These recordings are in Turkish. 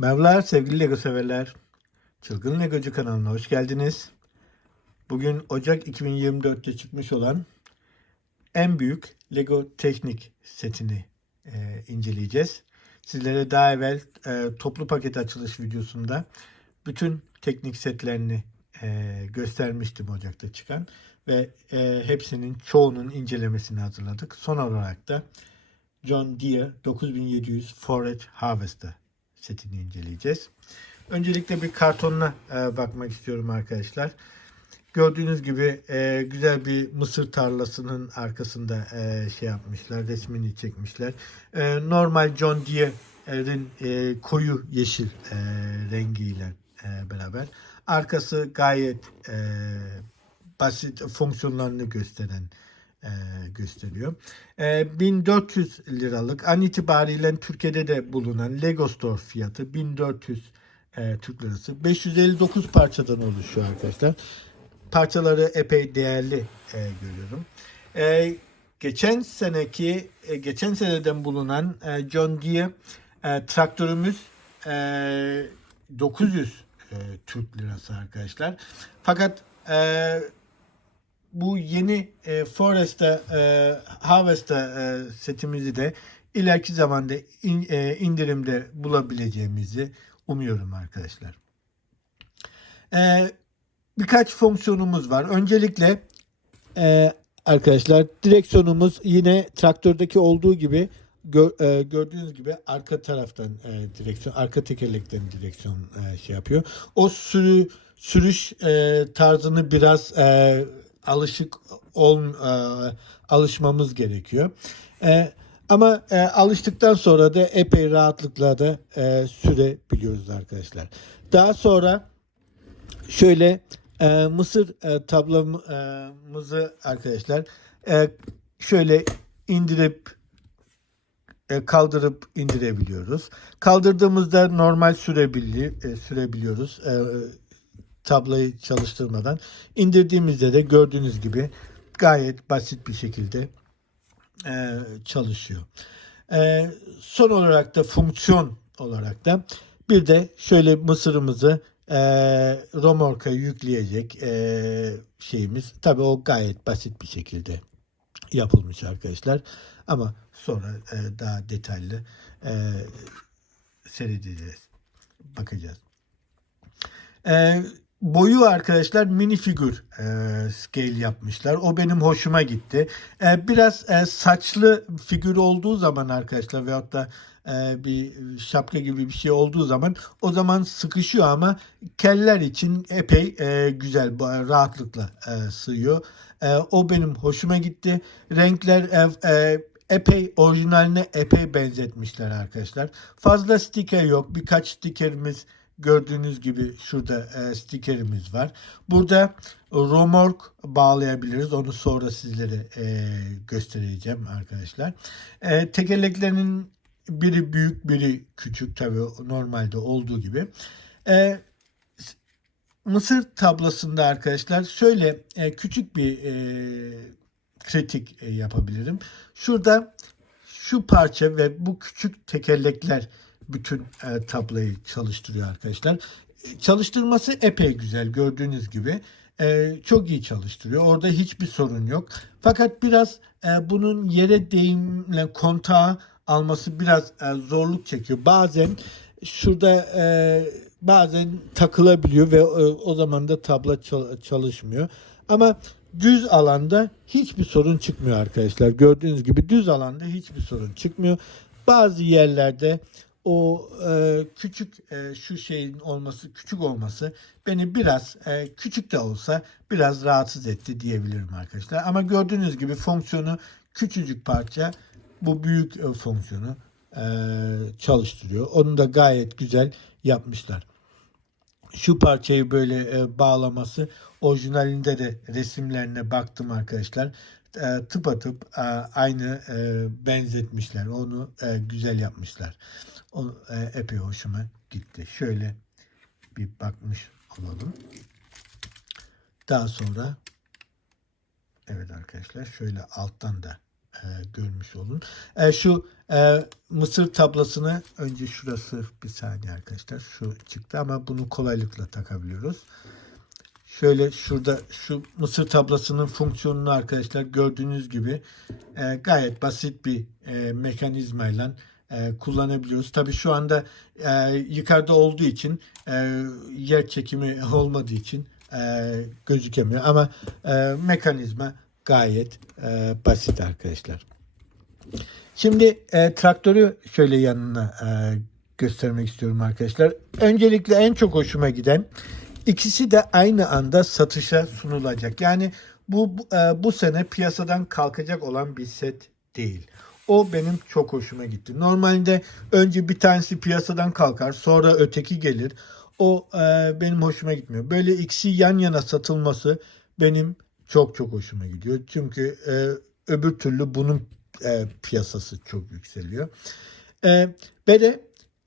Merhabalar sevgili Lego severler. Çılgın Legocu kanalına hoş geldiniz. Bugün Ocak 2024'te çıkmış olan en büyük Lego teknik setini e, inceleyeceğiz. Sizlere daha evvel e, toplu paket açılış videosunda bütün teknik setlerini e, göstermiştim Ocak'ta çıkan ve e, hepsinin çoğunun incelemesini hazırladık. Son olarak da John Deere 9700 Forage Harvester setini inceleyeceğiz. Öncelikle bir kartonuna e, bakmak istiyorum arkadaşlar. Gördüğünüz gibi e, güzel bir mısır tarlasının arkasında e, şey yapmışlar, resmini çekmişler. E, normal John Deere'in e, koyu yeşil e, rengiyle e, beraber. Arkası gayet e, basit fonksiyonlarını gösteren e, gösteriyor. E, 1400 liralık an itibariyle Türkiye'de de bulunan Lego Store fiyatı 1400 e, Türk lirası. 559 parçadan oluşuyor arkadaşlar. Parçaları epey değerli e, görüyorum. E, geçen seneki e, geçen seneden bulunan e, John Deere e, traktörümüz e, 900 e, Türk lirası arkadaşlar. Fakat e, bu yeni e, Forest'a e, Harvest'a e, setimizi de ileriki zamanda in, e, indirimde bulabileceğimizi umuyorum arkadaşlar. E, birkaç fonksiyonumuz var. Öncelikle e, arkadaşlar direksiyonumuz yine traktördeki olduğu gibi gör, e, gördüğünüz gibi arka taraftan e, direksiyon arka tekerlekten direksiyon e, şey yapıyor. O sürü sürüş e, tarzını biraz e, alışık ol e, alışmamız gerekiyor. E, ama e, alıştıktan sonra da epey rahatlıkla da e, sürebiliyoruz arkadaşlar. Daha sonra şöyle e, mısır e, tablamızı arkadaşlar e, şöyle indirip e, kaldırıp indirebiliyoruz. Kaldırdığımızda normal sürebili, e, sürebiliyoruz. E, tablayı çalıştırmadan. İndirdiğimizde de gördüğünüz gibi gayet basit bir şekilde e, çalışıyor. E, son olarak da fonksiyon olarak da bir de şöyle mısırımızı e, romorka yükleyecek e, şeyimiz. Tabii o gayet basit bir şekilde yapılmış arkadaşlar. Ama sonra e, daha detaylı e, seyredeceğiz. Bakacağız. E, boyu arkadaşlar mini figür e, scale yapmışlar. O benim hoşuma gitti. E, biraz e, saçlı figür olduğu zaman arkadaşlar veyahut da e, bir şapka gibi bir şey olduğu zaman o zaman sıkışıyor ama keller için epey e, güzel rahatlıkla e, sığıyor. E, o benim hoşuma gitti. Renkler e, e, epey orijinaline epey benzetmişler arkadaşlar. Fazla stiker yok. Birkaç stikerimiz gördüğünüz gibi şurada e, stikerimiz var. Burada romork bağlayabiliriz. Onu sonra sizlere e, göstereceğim arkadaşlar. E, tekerleklerinin biri büyük biri küçük tabii normalde olduğu gibi. E, Mısır tablasında arkadaşlar şöyle e, küçük bir e, kritik e, yapabilirim. Şurada şu parça ve bu küçük tekerlekler bütün e, tablayı çalıştırıyor arkadaşlar. Çalıştırması epey güzel gördüğünüz gibi. E, çok iyi çalıştırıyor. Orada hiçbir sorun yok. Fakat biraz e, bunun yere değimle kontağı alması biraz e, zorluk çekiyor. Bazen şurada e, bazen takılabiliyor ve e, o zaman da tabla çal- çalışmıyor. Ama düz alanda hiçbir sorun çıkmıyor arkadaşlar. Gördüğünüz gibi düz alanda hiçbir sorun çıkmıyor. Bazı yerlerde o e, küçük e, şu şeyin olması, küçük olması beni biraz e, küçük de olsa biraz rahatsız etti diyebilirim arkadaşlar. Ama gördüğünüz gibi fonksiyonu küçücük parça bu büyük e, fonksiyonu e, çalıştırıyor. Onu da gayet güzel yapmışlar. Şu parçayı böyle e, bağlaması orijinalinde de resimlerine baktım arkadaşlar. E, tıpatıp e, aynı e, benzetmişler. Onu e, güzel yapmışlar. O e, epey hoşuma gitti. Şöyle bir bakmış olalım. Daha sonra evet arkadaşlar şöyle alttan da e, görmüş olun. E, şu e, mısır tablasını önce şurası bir saniye arkadaşlar. Şu çıktı ama bunu kolaylıkla takabiliyoruz. Şöyle şurada şu mısır tablasının fonksiyonunu arkadaşlar gördüğünüz gibi e, gayet basit bir e, mekanizmayla e, kullanabiliyoruz. Tabii şu anda e, yukarıda olduğu için e, yer çekimi olmadığı için e, gözükemiyor ama e, mekanizma gayet e, basit arkadaşlar. Şimdi e, traktörü şöyle yanına e, göstermek istiyorum arkadaşlar. Öncelikle en çok hoşuma giden ikisi de aynı anda satışa sunulacak. Yani bu, e, bu sene piyasadan kalkacak olan bir set değil. O benim çok hoşuma gitti. Normalde önce bir tanesi piyasadan kalkar, sonra öteki gelir. O e, benim hoşuma gitmiyor. Böyle ikisi yan yana satılması benim çok çok hoşuma gidiyor. Çünkü e, öbür türlü bunun e, piyasası çok yükseliyor. E, ve de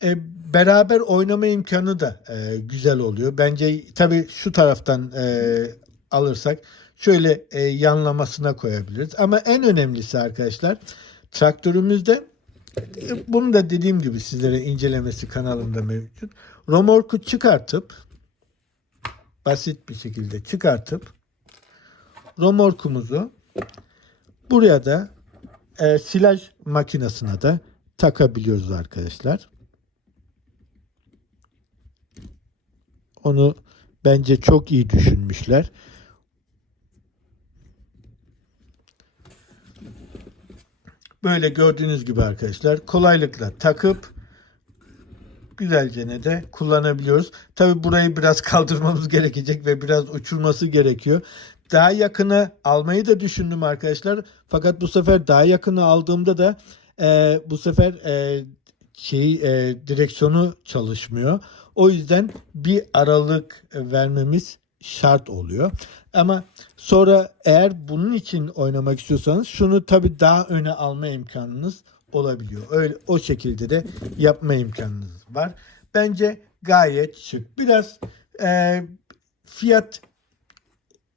e, beraber oynama imkanı da e, güzel oluyor. Bence tabii şu taraftan e, alırsak şöyle e, yanlamasına koyabiliriz. Ama en önemlisi arkadaşlar traktörümüzde e, bunu da dediğim gibi sizlere incelemesi kanalımda mevcut. Romorku çıkartıp basit bir şekilde çıkartıp romorkumuzu buraya da e, silaj makinesine de takabiliyoruz arkadaşlar. Onu bence çok iyi düşünmüşler. Böyle gördüğünüz gibi arkadaşlar kolaylıkla takıp güzelce de kullanabiliyoruz. Tabi burayı biraz kaldırmamız gerekecek ve biraz uçurması gerekiyor. Daha yakını almayı da düşündüm arkadaşlar. Fakat bu sefer daha yakını aldığımda da e, bu sefer e, şey e, direksiyonu çalışmıyor. O yüzden bir aralık vermemiz şart oluyor. Ama sonra eğer bunun için oynamak istiyorsanız şunu tabii daha öne alma imkanınız olabiliyor. Öyle o şekilde de yapma imkanınız var. Bence gayet şık. Biraz e, fiyat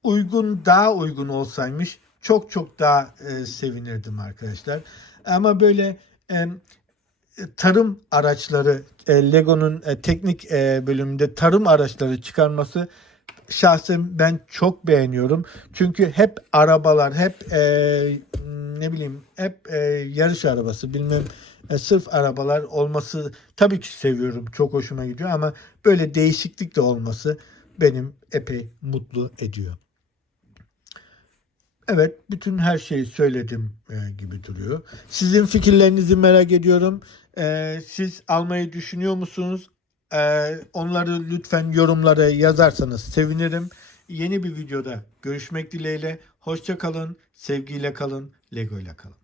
uygun daha uygun olsaymış çok çok daha e, sevinirdim arkadaşlar. Ama böyle e, tarım araçları e, Lego'nun e, teknik e, bölümünde tarım araçları çıkarması şahsen ben çok beğeniyorum. Çünkü hep arabalar, hep e, ne bileyim, hep e, yarış arabası, bilmem e, sırf arabalar olması tabii ki seviyorum. Çok hoşuma gidiyor ama böyle değişiklik de olması benim epey mutlu ediyor. Evet, bütün her şeyi söyledim e, gibi duruyor. Sizin fikirlerinizi merak ediyorum. E, siz almayı düşünüyor musunuz? E, onları lütfen yorumlara yazarsanız sevinirim. Yeni bir videoda görüşmek dileğiyle. Hoşça kalın, sevgiyle kalın, Lego ile kalın.